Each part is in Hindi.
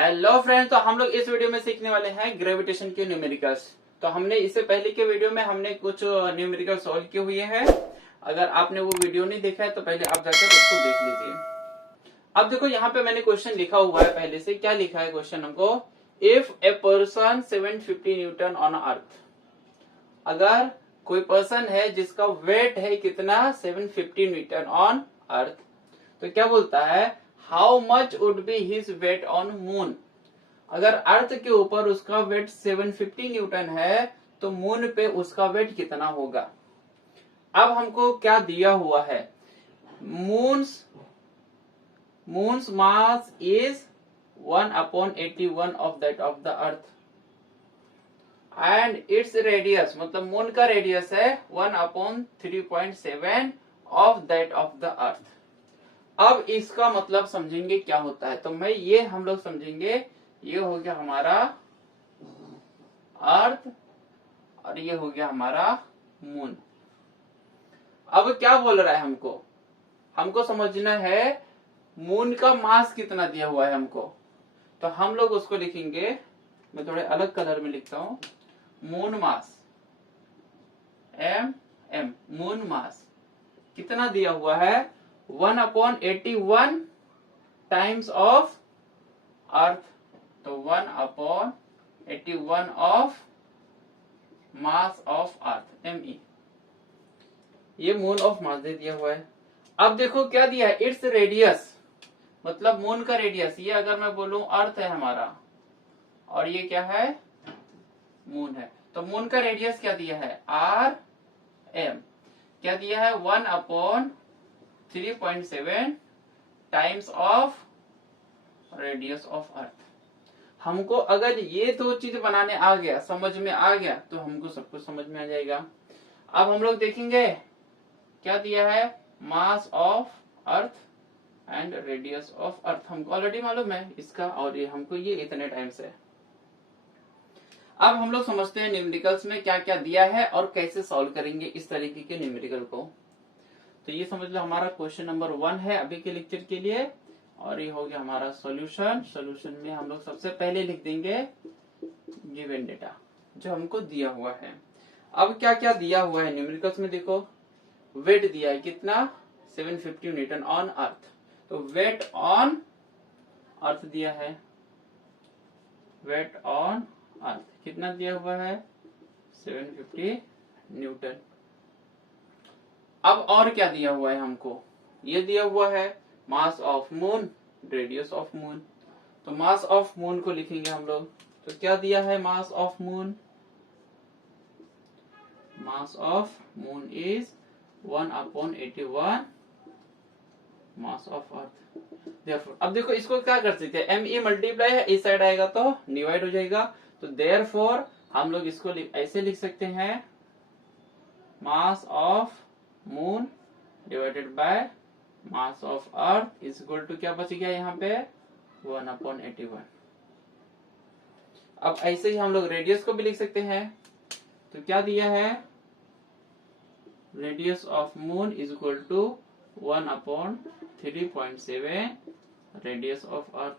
हेलो फ्रेंड्स, तो हम लोग इस वीडियो में सीखने वाले हैं ग्रेविटेशन के न्यूमेरिकल्स। तो हमने इससे पहले के वीडियो में हमने कुछ न्यूमेरिकल सॉल्व किए हुए हैं। अगर आपने वो वीडियो नहीं देखा है तो पहले आप जाकर उसको देख लीजिए। अब देखो यहाँ पे मैंने क्वेश्चन लिखा हुआ है। पहले से क्या लिखा है क्वेश्चन हमको, if a person 750 Newton on earth. अगर कोई पर्सन है जिसका वेट है कितना, 750 न्यूटन ऑन अर्थ, तो क्या बोलता है, how much would be his weight on moon. अगर अर्थ के ऊपर उसका वेट 750 न्यूटन है तो मून पे उसका वेट कितना होगा। अब हमको क्या दिया हुआ है, moons mass is 1/81 of that of the earth and its radius, मतलब मून का रेडियस है 1/3.7 of that of the earth. अब इसका मतलब समझेंगे क्या होता है, तो ये हम लोग समझेंगे, ये हो गया हमारा अर्थ और ये हो गया हमारा मून। अब क्या बोल रहा है हमको समझना है मून का मास कितना दिया हुआ है हमको। तो हम लोग उसको लिखेंगे, मैं थोड़े अलग कलर में लिखता हूं, मून मास एम मून मास कितना दिया हुआ है, 1/81 टाइम्स ऑफ अर्थ। तो 1/81 of mass of earth ME, ये मून ऑफ मास दे दिया हुआ है। अब देखो क्या दिया है, इट्स रेडियस, मतलब मून का रेडियस। ये अगर मैं बोलूं अर्थ है हमारा और ये क्या है, मून है, तो मून का रेडियस क्या दिया है, RM। क्या दिया है, 1/3.7 टाइम्स ऑफ रेडियस ऑफ अर्थ। हमको अगर ये दो चीज बनाने आ गया, समझ में आ गया, तो हमको सब कुछ समझ में आ जाएगा। अब हम लोग देखेंगे क्या दिया है, mass of earth and radius of अर्थ। हमको ऑलरेडी मालूम है इसका, और ये हमको ये इतने टाइम से। अब हम लोग समझते हैं न्यूमेरिकल्स में क्या क्या दिया है और कैसे सॉल्व करेंगे इस तरीके के न्यूमेरिकल को। तो ये समझ लो हमारा क्वेश्चन नंबर 1 है अभी के लेक्चर के लिए, और ये हो गया हमारा सॉल्यूशन। सॉल्यूशन में हम लोग सबसे पहले लिख देंगे गिवन डेटा जो हमको दिया हुआ है। अब क्या क्या दिया हुआ है न्यूमेरिकल्स में, देखो वेट दिया है कितना, 750 न्यूटन ऑन अर्थ। तो वेट ऑन अर्थ दिया है, वेट ऑन अर्थ कितना दिया हुआ है, 750 न्यूटन। अब और क्या दिया हुआ है हमको, ये दिया हुआ है mass of moon, radius of moon. तो मास ऑफ मून को लिखेंगे हम लोग। तो क्या दिया है, mass of moon, mass of moon is 1/81 mass of अर्थ। अब देखो इसको क्या कर सकते हैं, ME मल्टीप्लाई है, इस साइड आएगा तो डिवाइड हो जाएगा। तो देयरफॉर हम लोग इसको ऐसे लिख सकते हैं, mass of moon divided by mass of earth is equal to, क्या बच गया यहाँ पे, 1/81। अब ऐसे ही हम लोग रेडियस को भी लिख सकते हैं। तो क्या दिया है, radius of moon is equal to 1/3.7 radius of earth.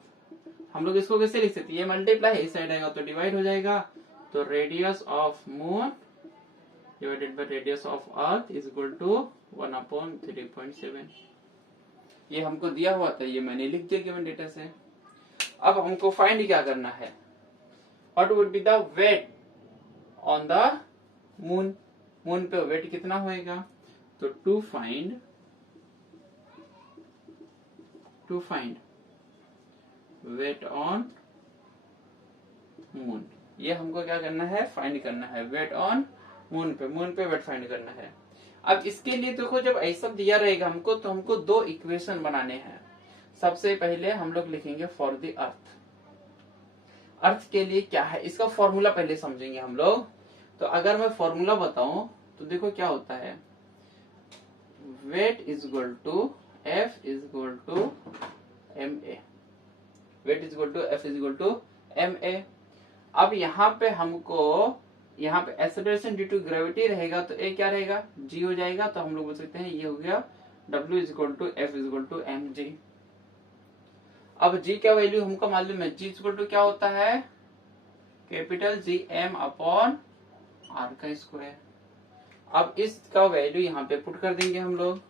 हम लोग इसको कैसे लिख सकते हैं, ये मल्टीप्लाई है, इस साइड आएगा तो डिवाइड हो जाएगा। तो radius of moon divided by radius of earth is equal to 1/3.7। ये हमको दिया हुआ था, ये मैंने लिख दिया गिवन डेटा से। अब हमको फाइंड क्या करना है, what would be the weight on the moon. Moon पे वेट कितना होएगा, तो to find weight on moon, ये हमको क्या करना है, फाइंड करना है वेट ऑन मून पे वेट फाइंड करना है। अब इसके लिए देखो, जब ऐसा दिया रहेगा हमको तो हमको दो इक्वेशन बनाने हैं। सबसे पहले हम लोग लिखेंगे फॉर द अर्थ। अर्थ के लिए क्या है, इसका फॉर्मूला पहले समझेंगे हम लोग। तो अगर मैं फॉर्मूला बताऊं तो देखो क्या होता है, weight is equal to F is equal to MA, weight is equal to F is equal to MA। अब यहाँ पे हमको, यहाँ पे एक्सेलरेशन ड्यू टू ग्रेविटी रहेगा तो A क्या रहेगा, G हो जाएगा। तो हम लोग बोल सकते हैं ये हो गया W is equal to F is equal to mg। अब जी का वैल्यू हमको मालूम है, जी इक्वल टू क्या होता है, capital G M upon R का स्क्वायर। अब इसका वैल्यू यहाँ पे पुट कर देंगे हम लोग,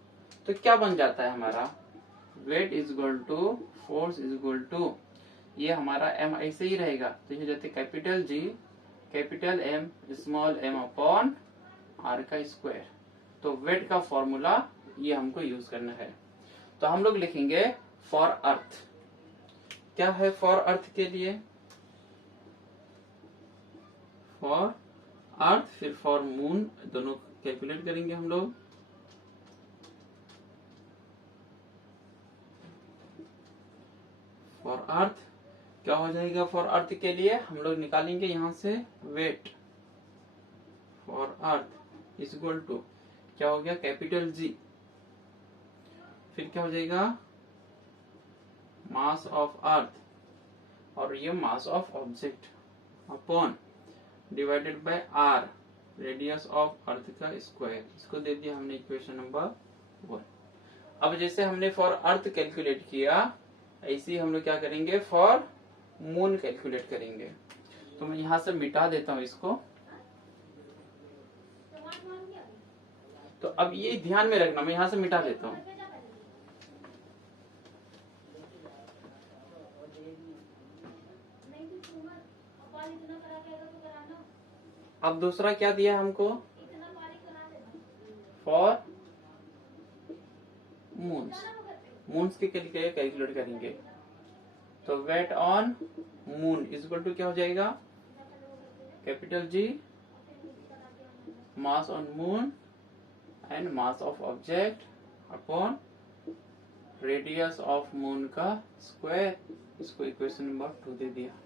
तो क्या बन जाता है हमारा, weight is equal to force is equal to, ये हमारा एम ऐसे ही रहेगा, तो ये जाते capital G capital M small M upon R का स्क्वायर। तो वेट का फॉर्मूला ये हमको यूज करना है। तो हम लोग लिखेंगे फॉर अर्थ, क्या है फॉर अर्थ के लिए, फॉर अर्थ फिर फॉर मून, दोनों कैलकुलेट करेंगे हम लोग। फॉर अर्थ क्या हो जाएगा, फॉर अर्थ के लिए हम लोग निकालेंगे यहां से weight for earth is equal to क्या हो गया, कैपिटल जी, फिर क्या हो जाएगा मास ऑफ अर्थ और ये mass of object upon divided by R radius of earth का स्क्वायर। इसको दे दिया हमने इक्वेशन नंबर 1। अब जैसे हमने फॉर अर्थ कैलकुलेट किया, ऐसे ही हम लोग क्या करेंगे फॉर मून कैलकुलेट करेंगे। तो मैं यहां से मिटा देता हूं इसको। तो अब ये ध्यान में रखना, मैं यहां से मिटा देता हूं। अब दूसरा क्या दिया हमको, फॉर मून्स, मून्स के लिए कैलकुलेट करेंगे। तो weight on moon is equal to क्या हो जाएगा, capital G mass on moon and mass of object upon radius of moon का स्क्वायर। इसको इक्वेशन नंबर 2 दे दिया।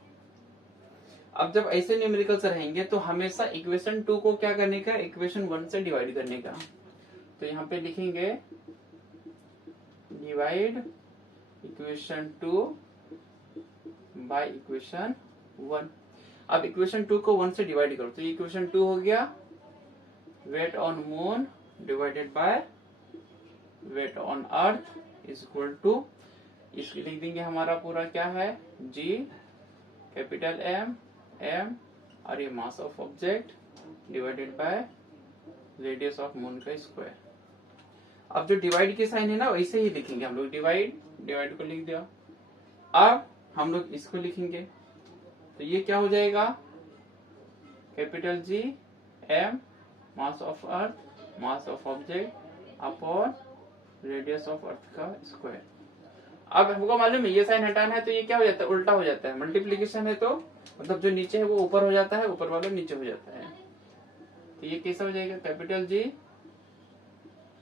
अब जब ऐसे न्यूमेरिकल्स रहेंगे तो हमेशा इक्वेशन 2 को क्या करने का, इक्वेशन 1 से डिवाइड करने का। तो यहाँ पे लिखेंगे डिवाइड इक्वेशन 2 बाय इक्वेशन 1। अब इक्वेशन 2 को 1 से डिवाइड करो, तो ये इक्वेशन 2 हो गया weight on moon divided by weight on earth is equal to, इसको लिख देंगे हमारा पूरा क्या है, जी कैपिटल एम एम और ये mass of object divided by radius of moon का स्क्वायर। अब जो डिवाइड की साइन है ना वैसे ही लिखेंगे हम लोग, डिवाइड को लिख दिया। अब हम लोग इसको लिखेंगे, तो ये क्या हो जाएगा, capital G M mass of earth mass of object upon radius of earth का स्क्वायर। अब हमको मालूम है ये साइन हटाना है, तो ये क्या हो जाता है, उल्टा हो जाता है। मल्टीप्लीकेशन है तो मतलब जो नीचे है वो ऊपर हो जाता है, ऊपर वाला नीचे हो जाता है। तो ये कैसा हो जाएगा, capital G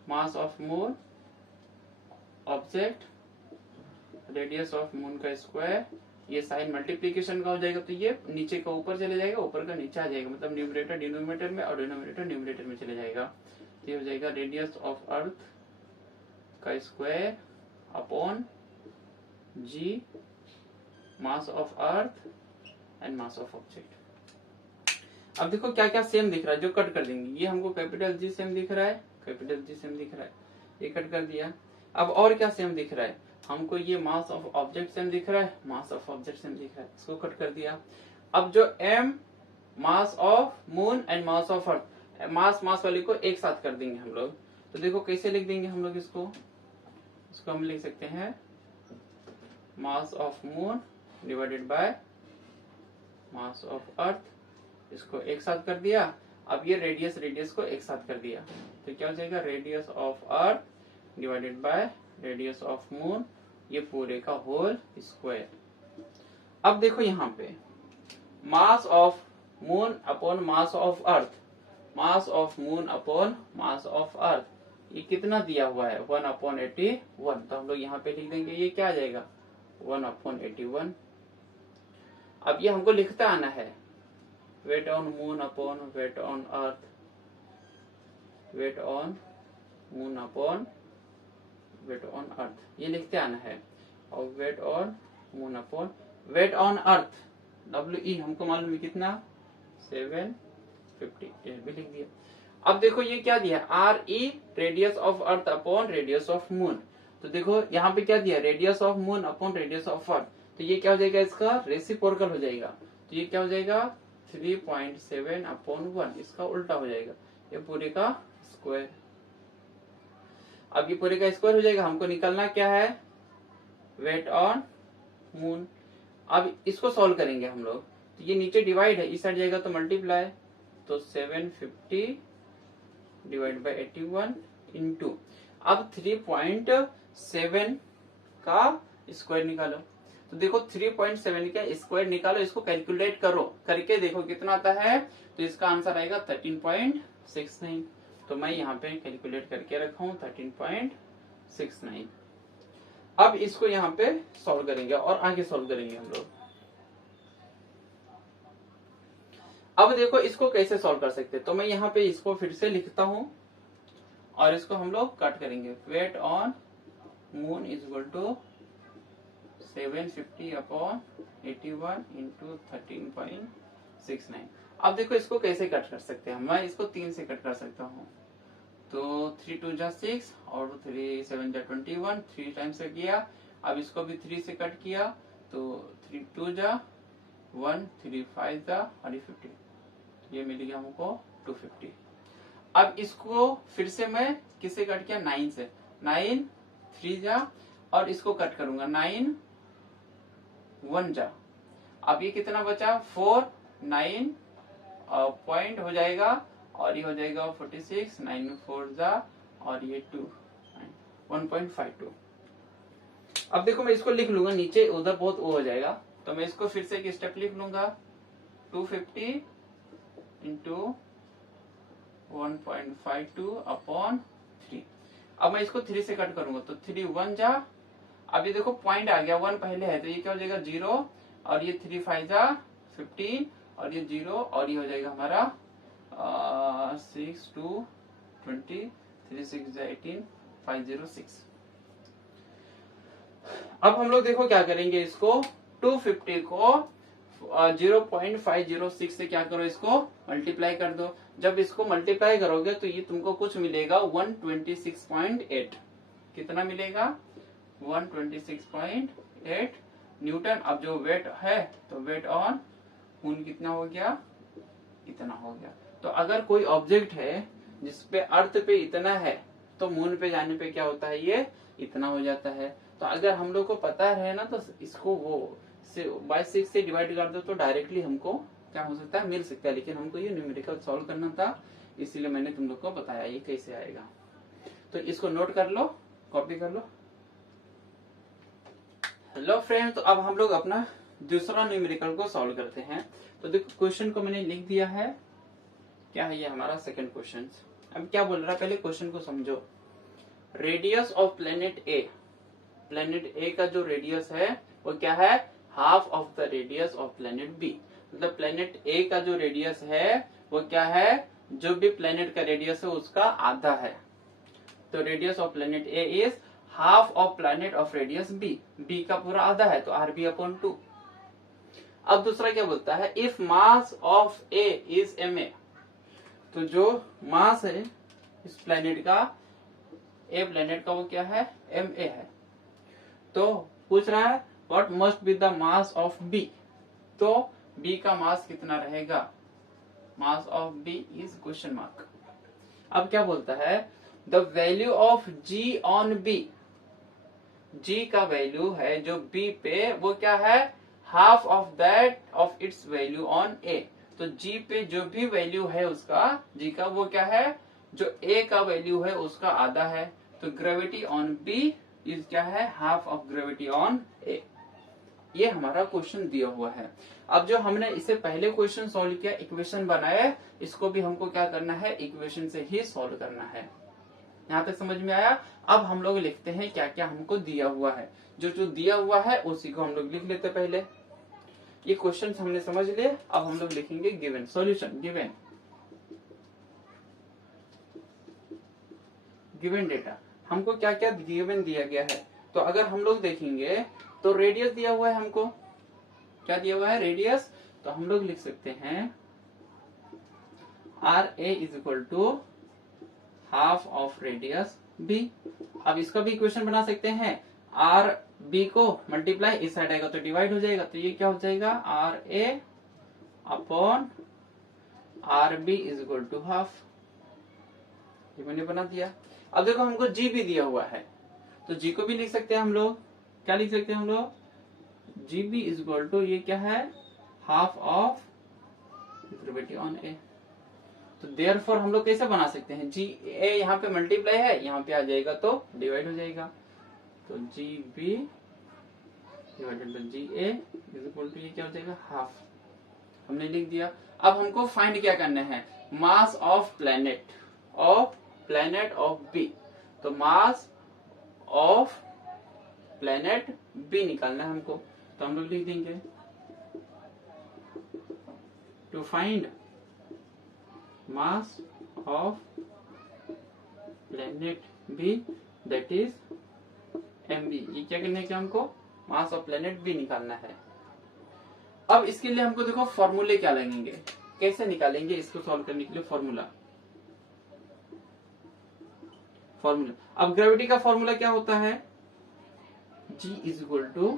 mass of moon object radius of moon का स्क्वायर। ये साइन मल्टीप्लीकेशन का हो जाएगा, तो ये नीचे का ऊपर चले जाएगा, ऊपर का नीचे आ जाएगा, मतलब न्यूमरेटर डिनोमिनेटर में और डिनोमिनेटर न्यूमरेटर में चले जाएगा। तो ये हो जाएगा रेडियस ऑफ अर्थ का square upon G mass of earth and mass of object. अब देखो क्या क्या सेम दिख रहा है, जो कट कर देंगे। ये हमको कैपिटल जी सेम दिख रहा है, कैपिटल जी सेम दिख रहा है, ये कट कर दिया। अब और क्या सेम दिख रहा है, हमको ये मास ऑफ ऑब्जेक्ट सेम दिख रहा है, मास ऑफ ऑब्जेक्ट सेम दिख रहा है, इसको कट कर दिया। अब जो M mass of moon and mass of earth, mass वाले को एक साथ कर देंगे हम लोग। तो देखो कैसे लिख देंगे हम लोग इसको हम लिख सकते हैं mass of moon divided by mass of अर्थ, इसको एक साथ कर दिया। अब ये रेडियस को एक साथ कर दिया, तो क्या हो जाएगा, radius of earth divided by radius of moon, ये पूरे का होल स्क्वायर। अब देखो यहाँ पे मास of moon upon mass of earth, mass of moon upon mass of अर्थ, ये कितना दिया हुआ है, 1/81। तो हम लोग यहाँ पे लिख देंगे, ये क्या आ जाएगा 1/81। अब ये हमको लिखता आना है, weight on moon upon weight on earth, weight on moon upon weight on earth, ये लिखते आना है। और weight on moon upon weight on earth WE हमको मालूम है कितना 750, ये भी लिख दिया। अब देखो ये क्या दिया, RE radius of earth upon radius of moon. तो देखो यहाँ पे क्या दिया, radius of moon upon radius of अर्थ, तो ये क्या हो जाएगा, इसका रेसिप्रोकल हो जाएगा। तो ये क्या हो जाएगा 3.7 अपॉन 1, इसका उल्टा हो जाएगा, ये पूरे का स्क्वायर। अब ये पूरे का स्क्वायर हो जाएगा, हमको निकालना क्या है, वेट ऑन मून। अब इसको सॉल्व करेंगे हम लोग, तो ये नीचे डिवाइड है, इस साइड जाएगा तो मल्टीप्लाई, तो 750 डिवाइड बाई 81 इंटू, अब 3.7 का स्क्वायर निकालो। तो देखो 3.7 का स्क्वायर निकालो, इसको कैलकुलेट करो, करके देखो कितना आता है, तो इसका आंसर आएगा 13.69। तो मैं यहाँ पे कैलकुलेट करके रखा हूँ 13.69। अब इसको यहाँ पे सॉल्व करेंगे और आगे सॉल्व करेंगे हम लोग। अब देखो इसको कैसे सॉल्व कर सकते हैं, तो मैं यहाँ पे इसको फिर से लिखता हूँ और इसको हम लोग कट करेंगे। Weight on moon is equal to 750 upon 81 into 13.69। अब देखो इसको कैसे कट कर सकते हैं, मैं इसको 3 से कट कर सकता हूँ। तो 3 2 जा 6 और 3 7 जा 21, 3 टाइम्स से किया। अब इसको भी 3 से कट किया, तो 3 2 जा 1, 3 5 जा और 50, ये मिल गया हमको 250। अब इसको फिर से मैं किससे कट किया, 9 से, 9 3 जा और इसको कट करूंगा, 9 1 जा। अब ये कितना बचा, 4 9 पॉइंट हो जाएगा और ये हो जाएगा 46, 9 4 जा और ये 2 1.52। अब देखो मैं इसको लिख लूंगा, नीचे उधर बहुत वो हो जाएगा, तो मैं इसको फिर से एक स्टेप लिख लूंगा, 250 इंटू 1.52 अपॉन 3। अब मैं इसको 3 से कट करूंगा, तो 3 1 जा, अब ये देखो पॉइंट आ गया, 1 पहले है, तो ये क्या हो जाएगा 0 और ये 3 5 जा 15 और ये 0 और ये हो जाएगा हमारा 6 2 20 3 6 जा 18 506। अब हम लोग देखो क्या करेंगे, इसको 250 को 0.506 से क्या करो, इसको मल्टीप्लाई कर दो। जब इसको मल्टीप्लाई करोगे तो ये तुमको कुछ मिलेगा 126.8। कितना मिलेगा, 126.8 न्यूटन। अब जो वेट है, तो वेट ऑन मून कितना हो गया, इतना हो गया। तो अगर कोई ऑब्जेक्ट है जिसपे अर्थ पे इतना है, तो मून पे जाने पे क्या होता है, ये इतना हो जाता है। तो अगर हम लोग को पता है ना, तो इसको वो बाय 6 से डिवाइड कर दो, तो डायरेक्टली हमको क्या हो सकता है, मिल सकता है। लेकिन हमको ये न्यूमेरिकल सॉल्व करना था, इसीलिए मैंने तुम लोग को बताया ये कैसे आएगा। तो इसको नोट कर लो, कॉपी कर लो। हेलो फ्रेंड, तो अब हम लोग अपना दूसरा न्यूमेरिकल को सॉल्व करते हैं। तो देखो क्वेश्चन को मैंने लिख दिया है, क्या है ये हमारा सेकंड क्वेश्चन। अब क्या बोल रहा है, पहले क्वेश्चन को समझो। Radius of planet A, planet A का जो रेडियस है वो क्या है, half of the radius of planet B. मतलब प्लेनेट ए का जो रेडियस है वो क्या है, जो भी प्लेनेट का रेडियस है उसका आधा है। तो radius of planet A is half of planet of radius B, B का पूरा आधा है, तो आर बी अपॉन 2। अब दूसरा क्या बोलता है, if mass of A is M A, तो जो मास है इस प्लेनेट का, ए प्लेनेट का, वो क्या है, एम ए है। तो पूछ रहा है what must be the mass of B, तो बी का मास कितना रहेगा, mass of B is question mark. अब क्या बोलता है, the value of g on B, g का वैल्यू है जो बी पे, वो क्या है, half of that of its value on A. तो जी पे जो भी वैल्यू है उसका, जी का, वो क्या है, जो ए का वैल्यू है उसका आधा है। तो ग्रेविटी ऑन बी इज क्या है, हाफ ऑफ ग्रेविटी ऑन ए। ये हमारा क्वेश्चन दिया हुआ है। अब जो हमने इसे पहले क्वेश्चन सॉल्व किया, इक्वेशन बनाया, इसको भी हमको क्या करना है, इक्वेशन से ही सॉल्व करना है। यहाँ तक समझ में आया। अब हम लोग लिखते हैं क्या क्या हमको दिया हुआ है, जो जो दिया हुआ है उसी को हम लोग लिख लेते पहले। ये क्वेश्चन हमने समझ लिए, अब हम लोग लिखेंगे given solution. Given, given data, हमको क्या क्या गिवन दिया गया है। तो अगर हम लोग देखेंगे तो रेडियस दिया हुआ है हमको, क्या दिया हुआ है, रेडियस। तो हम लोग लिख सकते हैं R A is equal to half of radius B. अब इसका भी इक्वेशन बना सकते हैं, आर बी को मल्टीप्लाई इस साइड आएगा तो डिवाइड हो जाएगा, तो ये क्या हो जाएगा R A upon R B is equal to half. ये मैंने बना दिया। अब देखो हमको जी भी दिया हुआ है, तो जी को भी लिख सकते हैं हम लोग। क्या लिख सकते हैं हम लोग, G B is equal to ये क्या है half of derivative on A. तो देयरफॉर हम लोग कैसे बना सकते हैं, जी ए यहाँ पे मल्टीप्लाई है, यहाँ पे आ जाएगा तो डिवाइड हो जाएगा, तो G B divided by G A is equal to ये क्या हो जाएगा हाफ। हमने लिख दिया। अब हमको फाइंड क्या करना है, mass of planet of B. तो मास ऑफ प्लेनेट बी निकालना है हमको, तो हम लोग लिख देंगे to find mass of planet B that is M B. ये क्या करना है कि हमको मास ऑफ प्लेनेट बी निकालना है। अब इसके लिए हमको देखो फॉर्मूले क्या लगेंगे, कैसे निकालेंगे इसको सॉल्व करने के लिए फॉर्मूला। अब ग्रेविटी का फॉर्मूला क्या होता है, G is equal to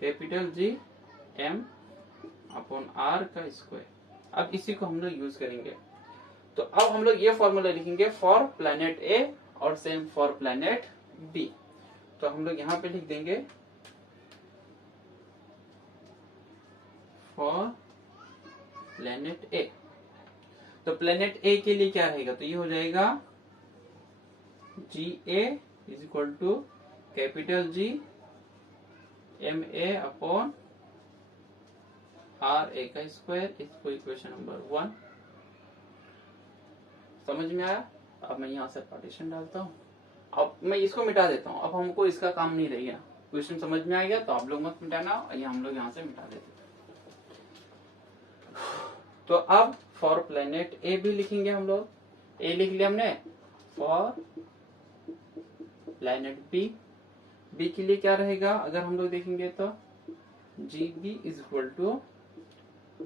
capital G M upon R का स्क्वायर। अब इसी को हम लोग यूज करेंगे। तो अब हम लोग ये फॉर्मूला लिखेंगे फॉर प्लैनेट A और सेम फॉर प्लैनेट B। तो हम लोग यहां पे लिख देंगे फॉर प्लैनेट A। तो प्लैनेट A के लिए क्या रहेगा, तो ये हो जाएगा GA is equal to capital G MA upon RA का स्क्वायर। इसको इक्वेशन नंबर 1 समझ में आया। अब मैं यहाँ से पार्टीशन डालता हूँ, अब मैं इसको मिटा देता हूँ। अब हमको इसका काम नहीं रहेगा, क्वेश्चन समझ में आ गया तो आप लोग मत मिटाना, और ये हम लोग यहाँ से मिटा देते। तो अब फॉर प्लैनेट ए भी लिखेंगे हम लोग, ए लिख लिया हमने। फॉर प्लैनेट बी, बी के लिए क्या रहेगा अगर हम लोग देखेंगे तो G B is equal to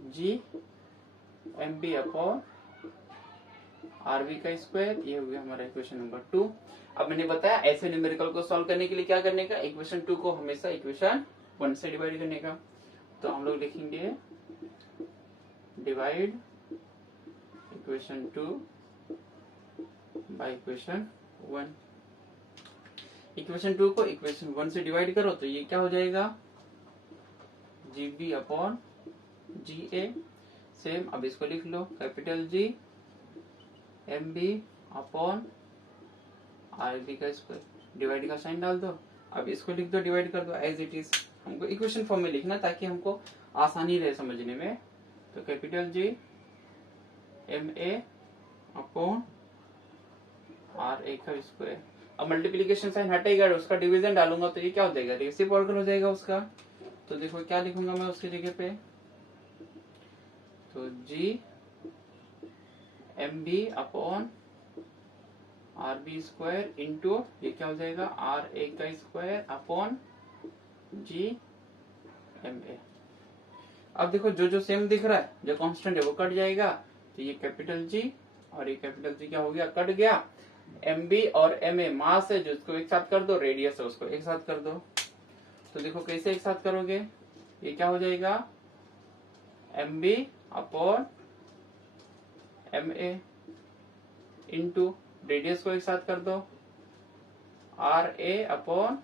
G M B upon R B का स्क्वायर। ये हो गया हमारा इक्वेशन नंबर 2। अब मैंने बताया ऐसे न्यूमेरिकल को सॉल्व करने के लिए क्या करने का, इक्वेशन 2 को हमेशा इक्वेशन 1 से डिवाइड करने का। तो हम लोग लिखेंगे divide equation 2 by equation 1। Equation 2 को इक्वेशन 1 से डिवाइड करो तो ये क्या हो जाएगा g B upon ji A. Same अब इसको लिख लो capital G M B upon R B का स्क्वायर। डिवाइड का साइन डाल दो, अब इसको लिख दो, डिवाइड कर दो एज इट इज। हमको इक्वेशन फॉर्म में लिखना ताकि हमको आसानी रहे समझने में। तो capital G M A upon R A का स्क्वायर। अब मल्टीप्लीकेशन साइन हटेगा, उसका डिवीजन डालूंगा तो ये क्या हो जाएगा रेसिप्रोकल हो जाएगा उसका। तो देखो क्या लिखूंगा मैं उसकी जगह पे, तो G M B upon R B square into ये क्या हो जाएगा आर ए का square upon G M A. अब देखो जो जो सेम दिख रहा है, जो कांस्टेंट है वो कट जाएगा, तो ये कैपिटल जी और ये कैपिटल जी क्या हो गया कट गया। एम बी और एम ए मास है जो उसको एक साथ कर दो, रेडियस है उसको एक साथ कर दो। तो देखो कैसे एक साथ करोगे, ये क्या हो जाएगा M B upon M A into radius को एक साथ कर दो R A upon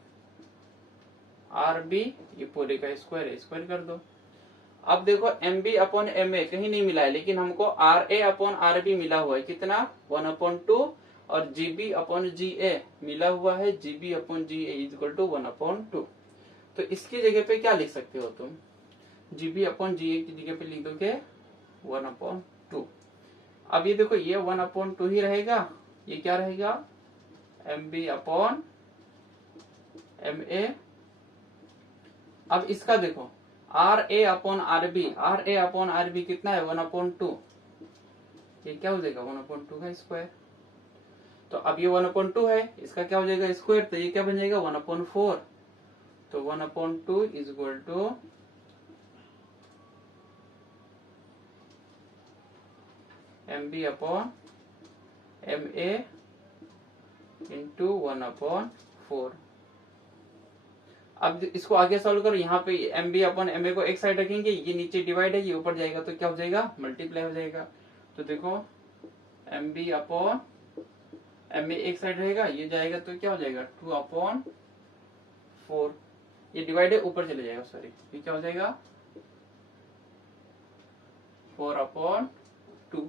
R B, ये पूरे का स्क्वायर स्क्वायर कर दो। अब देखो M B upon M A कहीं नहीं मिला है, लेकिन हमको R A upon R B मिला हुआ है कितना 1/2, और जी बी अपॉन जी ए मिला हुआ है G B upon ji A is equal to 1/2। तो इसकी जगह पे क्या लिख सकते हो तुम, जी बी अपॉन जी ए की जगह पे लिख दोगे 1/2। अब ये देखो ये 1/2 ही रहेगा, ये क्या रहेगा M B upon M A. अब इसका देखो R A upon R B, R A upon R B कितना है 1/2, ये क्या हो जाएगा 1/2 का स्क्वायर। तो अब ये 1/2 है, इसका क्या हो जाएगा स्क्वायर, तो ये क्या बन जाएगा 1/4। तो 1/2 is equal to M B upon M A into 1/4। अब इसको आगे सॉल्व करो, यहाँ पे MB/MA को एक साइड रखेंगे, ये नीचे डिवाइड है, ये ऊपर जाएगा तो क्या हो जाएगा, मल्टीप्लाई हो जाएगा। तो देखो MB/MA एक साइड रहेगा, ये जाएगा तो क्या हो जाएगा 2/4। ये डिवाइड है, ऊपर चले जाएगा, सॉरी, ये क्या हो जाएगा 4/2।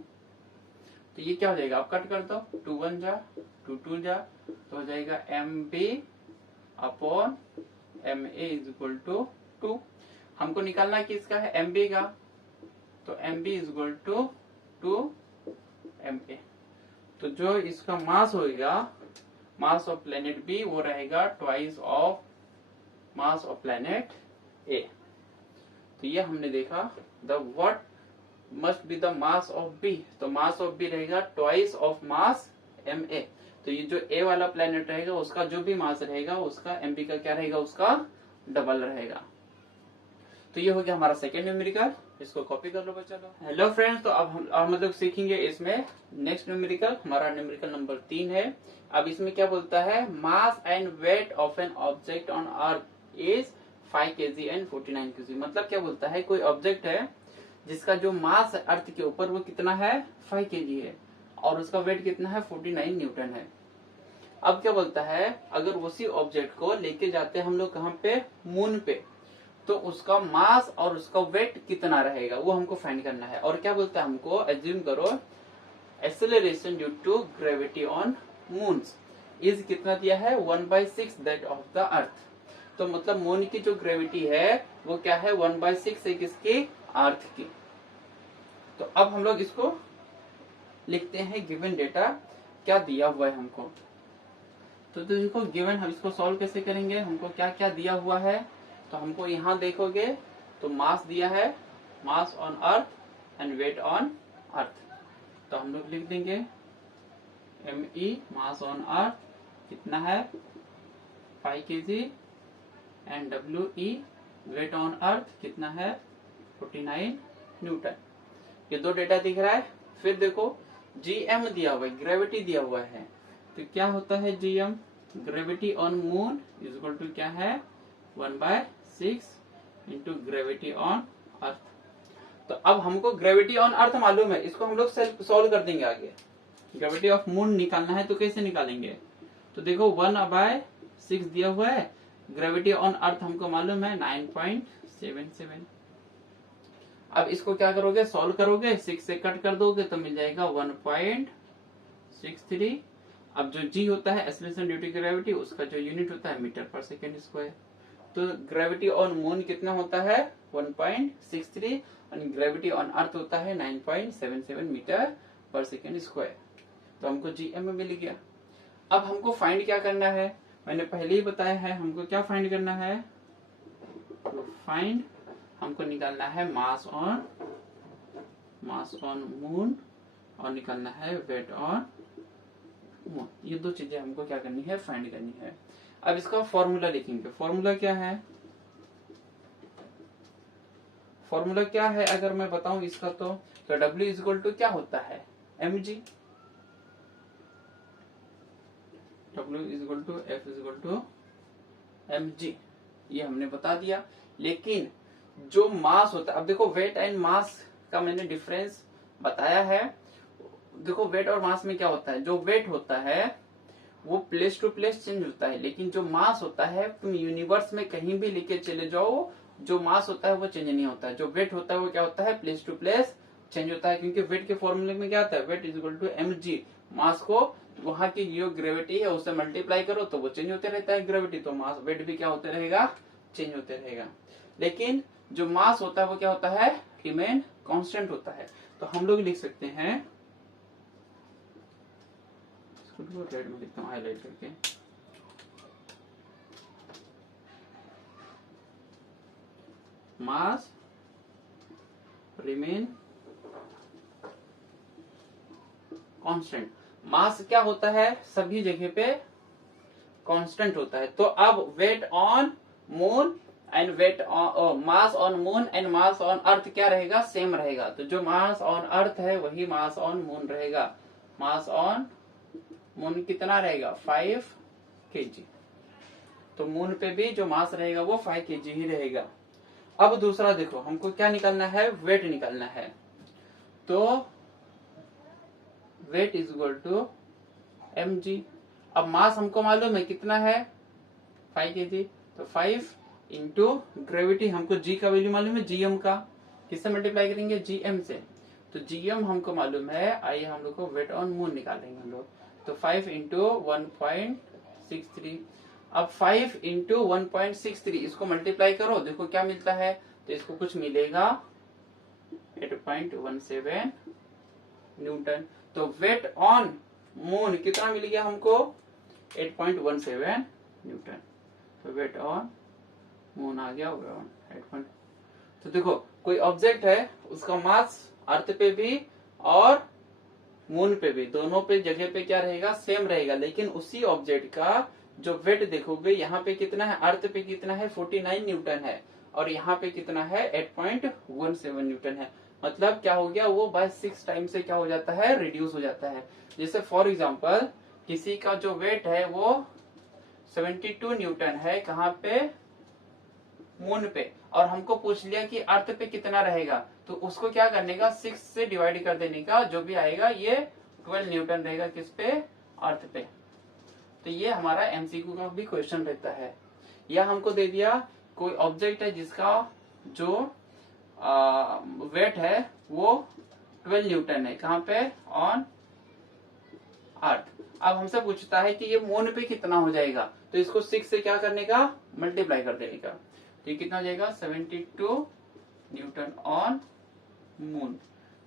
तो ये क्या हो जाएगा, आप कट कर दो, 2 1 जा, 2 2 जा, तो हो जाएगा MB/MA इज इक्वल टू 2। हमको निकालना किसका है, MB का, तो MB is equal to 2MA। तो जो इसका मास होगा, मास ऑफ प्लेनेट बी, वो रहेगा twice of mass of planet A. तो ये हमने देखा the what must be the mass of B, तो मास ऑफ बी रहेगा ट्वाइस ऑफ मास MA। तो ये जो ए वाला प्लेनेट रहेगा उसका जो भी मास रहेगा उसका MB का क्या रहेगा, उसका डबल रहेगा। तो ये हो गया हमारा सेकेंड न्यूमेरिकल, इसको कॉपी कर लो बच्चा लोग। हेलो फ्रेंड्स, तो अब हम मतलब सीखेंगे इसमें नेक्स्ट न्यूमेरिकल, हमारा न्यूमेरिकल नंबर 3 है। अब इसमें क्या बोलता है, mass and weight of an object on earth is 5 kg and 49 kg। मतलब क्या बोलता है, कोई ऑब्जेक्ट है जिसका जो मास अर्थ के ऊपर वो कितना है 5 kg है और उसका वेट कितना है 49 न्यूटन है। अब क्या बोलता है, अगर उसी ऑब्जेक्ट को लेके जाते हैं हम लोग कहाँ पे, मून पे, तो उसका मास और उसका वेट कितना रहेगा वो हमको फाइंड करना है। और क्या बोलता है, हमको एज्यूम करो acceleration due to gravity on moons is कितना दिया है 1/6 दैट ऑफ द अर्थ। तो मतलब मून की जो ग्रेविटी है वो क्या है 1/6 है किसकी, अर्थ की। तो अब हम लोग इसको लिखते हैं, गिवन डेटा क्या दिया हुआ है हमको। तो देखो गिवन, हम इसको सॉल्व कैसे करेंगे, हमको क्या क्या दिया हुआ है। तो हमको यहाँ देखोगे तो मास दिया है, mass on earth and weight on earth. तो हम लोग लिख देंगे ME मास ऑन अर्थ कितना है 5 kg and WE weight on earth कितना है 49 न्यूटन। ये दो डेटा दिख रहा है। फिर देखो GM दिया हुआ है, ग्रेविटी दिया हुआ है। तो क्या होता है GM, gravity on moon is equal to क्या है 1/6 इंटू ग्रेविटी ऑन अर्थ। तो अब हमको ग्रेविटी ऑन अर्थ मालूम है, इसको हम लोग सेल्फ सॉल्व कर देंगे आगे। ग्रेविटी ऑफ मून निकालना है तो कैसे निकालेंगे, तो देखो 1/6 दिया हुआ है, ग्रेविटी ऑन अर्थ हमको मालूम है 9.77। अब इसको क्या करोगे, सॉल्व करोगे, 6 से कट कर दोगे तो मिल जाएगा 1.63। अब जो G होता है एक्सेलरेशन ड्यू टू ग्रेविटी, उसका जो यूनिट होता है मीटर पर सेकेंड स्क्वायर। तो ग्रेविटी ऑन मून कितना होता है 1.63 और ग्रेविटी ऑन अर्थ होता है 9.77 मीटर पर सेकेंड स्क्वायर। तो हमको GM में मिल गया। अब हमको फाइंड क्या करना है, मैंने पहले ही बताया है हमको क्या फाइंड करना है। तो फाइंड हमको निकालना है मास ऑन मून और निकालना है वेट ऑन मून। ये दो चीजें हमको क्या करनी है, फाइंड करनी है। अब इसका फॉर्मूला लिखेंगे। फॉर्मूला क्या है, फॉर्मूला क्या है अगर मैं बताऊं इसका, तो W इज इक्वल टू क्या होता है mg, W is equal to F is equal to mg, ये हमने बता दिया। लेकिन जो मास होता है, अब देखो वेट एंड मास का मैंने डिफरेंस बताया है। देखो वेट और मास में क्या होता है, जो वेट होता है वो प्लेस टू प्लेस चेंज होता है, लेकिन जो मास होता है तुम यूनिवर्स में कहीं भी लेके चले जाओ, जो मास होता है वो चेंज नहीं होता है। जो वेट होता है वो क्या होता है, प्लेस टू प्लेस चेंज होता है, क्योंकि वेट के फॉर्मूले में क्या होता है, weight is equal to mg। Mass को वहां की जो ग्रेविटी है उससे मल्टीप्लाई करो तो वो चेंज होते रहता है ग्रेविटी, तो मास वेट भी क्या होते रहेगा, चेंज होते रहेगा। लेकिन जो मास होता है वो क्या होता है, रिमेन कांस्टेंट होता है। तो हम लोग लिख सकते हैं, रेड में लिखता हूँ हाईलाइट करके, मास रिमेन कांस्टेंट। मास क्या होता है, सभी जगह पे कांस्टेंट होता है। तो अब weight on moon and weight on mass on moon and mass on earth क्या रहेगा, सेम रहेगा। तो जो मास ऑन अर्थ है वही मास ऑन मून रहेगा। मास ऑन मून कितना रहेगा 5 kg। तो मून पे भी जो मास रहेगा वो 5 kg ही रहेगा। अब दूसरा देखो, हमको क्या निकालना है, वेट निकालना है। तो weight is equal to mg। अब मास हमको मालूम है कितना है 5 kg, तो 5 इंटू ग्रेविटी, हमको g का वैल्यू मालूम है gm का, किससे मल्टीप्लाई करेंगे gm से। तो gm हमको मालूम है, आइए हम लोग को वेट ऑन मून निकालेंगे हम लोग। तो 5 इंटू 1.63। अब 5 इंटू 1.63 इसको मल्टीप्लाई करो, देखो क्या मिलता है। तो इसको कुछ मिलेगा 8.17 न्यूटन। तो वेट ऑन मून कितना मिल गया हमको 8.17 न्यूटन। तो वेट ऑन मून आ गया 8. तो देखो कोई ऑब्जेक्ट है, उसका मास अर्थ पे भी और मून पे भी, दोनों पे जगह पे क्या रहेगा, सेम रहेगा। लेकिन उसी ऑब्जेक्ट का जो वेट देखोगे, यहाँ पे कितना है, अर्थ पे कितना है 49 न्यूटन है, और यहाँ पे कितना है 8.17 न्यूटन है। मतलब क्या हो गया, वो बाय 6 टाइम से क्या हो जाता है, रिड्यूस हो जाता है। जैसे फॉर एग्जांपल किसी का जो वेट है वो 72 न्यूटन है, कहाँ पे, मून पे, और हमको पूछ लिया कि अर्थ पे कितना रहेगा। तो उसको क्या करने का, 6 से डिवाइड कर देने का, जो भी आएगा ये 12 न्यूटन रहेगा किस पे, अर्थ पे। तो ये हमारा एमसीक्यू का भी क्वेश्चन रहता है। या हमको दे दिया कोई ऑब्जेक्ट है जिसका जो वेट है वो 12 न्यूटन है, कहाँ पे, ऑन अर्थ। अब हमसे पूछता है कि ये मून पे कितना हो जाएगा। तो इसको 6 से क्या करने का, मल्टीप्लाई कर देने का। तो ये कितना हो जाएगा 72 न्यूटन ऑन मून।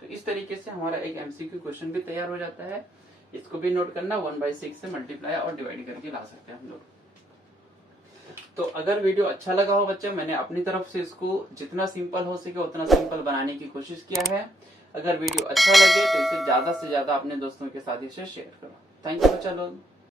तो इस तरीके से हमारा एक एमसीक्यू क्वेश्चन भी तैयार हो जाता है। इसको भी नोट करना, 1/6 से मल्टीप्लाई और डिवाइड करके ला सकते हैं हम लोग। तो अगर वीडियो अच्छा लगा हो बच्चे, मैंने अपनी तरफ से इसको जितना सिंपल हो सके उतना सिंपल बनाने की कोशिश किया है। अगर वीडियो अच्छा लगे तो इसे ज्यादा से ज्यादा अपने दोस्तों के साथ इसे शेयर करो। थैंक यू बच्चा लोग।